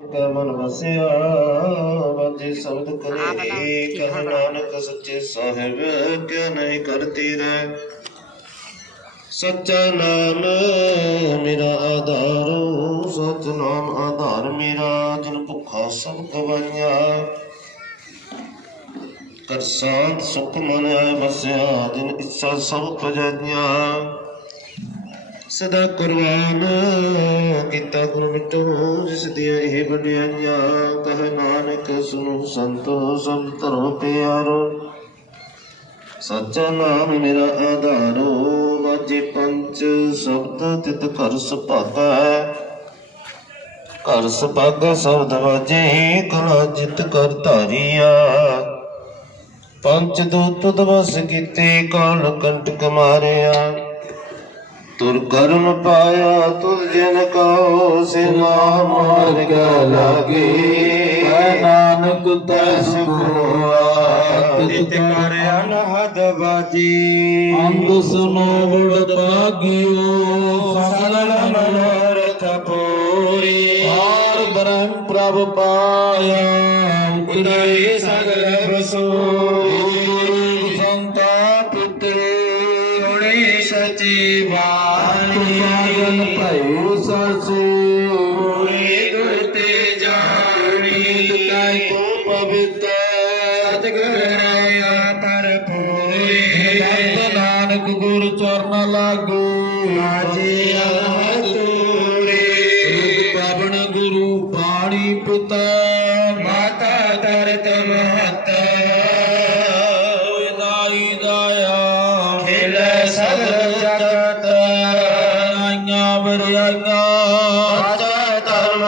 ਕੈ ਮਨ ਵਸਿਆ ਵਾਜੇ ਸ਼ਬਦ ਕਰੇ ਕਹਿ ਨਾਨਕ ਸੱਚੇ ਸਾਹਿਬ ਕਿਆ ਨਹੀਂ ਕਰਤੀ ਰਹਿ? ਸੱਚਾ ਨਾਮ ਮੇਰਾ ਆਧਾਰ ਸਚ ਨਾਮ ਆਧਾਰ ਮੇਰਾ ਜਿਨ ਭੁੱਖਾ ਸਭ ਗਵਾਈਆ। ਕਰ ਸਾਧ ਸੁਖ ਮਨ ਵਸਿਆ ਜਿਨ ਇੱਛਾ ਸਭ ਪਜਾਈਆਂ ਸਦਾ ਕੁਰਬਾਨ। ਕੀਤਾ ਗੁਰੂ ਮਿੱਟੋ ਜਿਸ ਦੀਆਂ ਇਹ ਵਡਿਆਈਆਂ, ਕਹੇ ਨਾਨਕ ਸੁਨੋ ਸੰਤੋ ਸਭ ਧਰਮ ਪਿਆਰੋ। ਸੱਚਾ ਨਾਮ ਮੇਰਾ ਆਧਾਰੋ, ਵਾਜੇ ਪੰਜ ਸ਼ਬਦ ਤਿਤ ਘਰ ਸੁਭਾਗਾ ਘਰ ਸੁਭਾਗਾ ਸ਼ਬਦ ਵਾਜੇ, ਕਲਾ ਜਿਤ ਕਰ ਧਾਰੀਆ। ਪੰਜ ਦੂਤ ਦਵਸ ਕੀਤੇ, ਕਾਲ ਕੰਟਕ ਮਾਰਿਆ। ਤੁਰ ਕਰਮ ਪਾਇਆ ਤੁਧ ਜਨ ਕਉ ਸਿਮਾ ਮਾਰ ਕਾ ਲਾਗੇ। ਕੈ ਨਾਨਕ ਤੈ ਸੁਖਵਾ ਤਿਤ ਕਰ ਅਨਹਦ ਬਾਜੀ। ਅੰਗ ਸੁਨੋ ਬੜ ਭਾਗਿਓ ਸਗਲ ਮਨੋਰਥ ਪੂਰੀ। ਆਰ ਬ੍ਰਹਮ ਪ੍ਰਭ ਪਾਇਆ ਉਦੈ ਸਗਲ ਸਚੀ ਬਾਣੀ ਸਾਜਨ ਭਇਓ ਗੁਰ ਤੇ ਜਾਣੀ। ਕੋ ਸਤਿਗੁਰ ਪਰਪੂਰੀ ਜਪ ਨਾਨਕ ਗੁਰ ਚਰਨ ਲਾਗੋ। ਅਹਤੂਰੀ ਪਵਨ ਗੁਰੂ ਬਾਣੀ ਪਿਤਾ